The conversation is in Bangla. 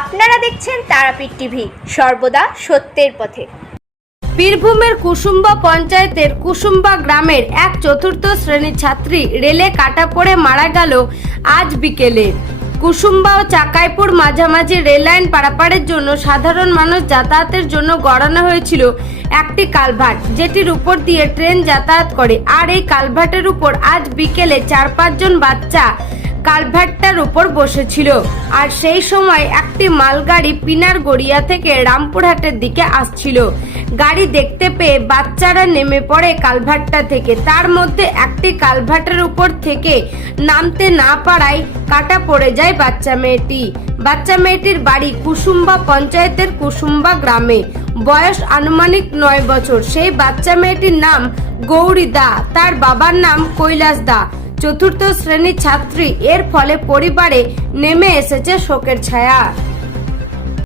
আপনারা দেখছেন তারাপীঠ টিভি, সর্বদা সত্যের পথে। বীরভূমের কুসুম্বা পঞ্চায়েতের কুসুম্বা গ্রামের এক চতুর্থ শ্রেণীর ছাত্রী রেলে কাটা পড়ে মারা গেল আজ বিকেলে। কুসুম্বা ও চাকাইপুর মাঝামাঝি রেল লাইন পারাপারের জন্য সাধারণ মানুষ যাতায়াতের জন্য গড়ানো হয়েছিল একটি কালভার্ট, যেটির উপর দিয়ে ট্রেন যাতায়াত করে। আর এই কালভার্টের উপর আজ বিকেলে 4-5 জন বাচ্চা কালভার্টটার উপর বসেছিল। আর সেই সময় একটি মালগাড়ি পিনার গড়িয়া থেকে রামপুরহাটের দিকে আসছিল। গাড়ি দেখতে পেয়ে বাচ্চারা নেমে পড়ে কালভার্টটা থেকে। তার মধ্যে একটি কালভার্টের উপর থেকে নামতে না পারায় কাটা পড়ে যায় বাচ্চা মেয়েটি। বাচ্চা মেয়েটির বাড়ি কুসুম্বা পঞ্চায়েতের কুসুম্বা গ্রামে। বয়স আনুমানিক 9 বছর। সেই বাচ্চা মেয়েটির নাম গৌরী দা, তার বাবার নাম কৈলাস দা, চতুর্থ শ্রেণীর ছাত্রী। এর ফলে পরিবারে নেমে এসেছে শোকের ছায়া।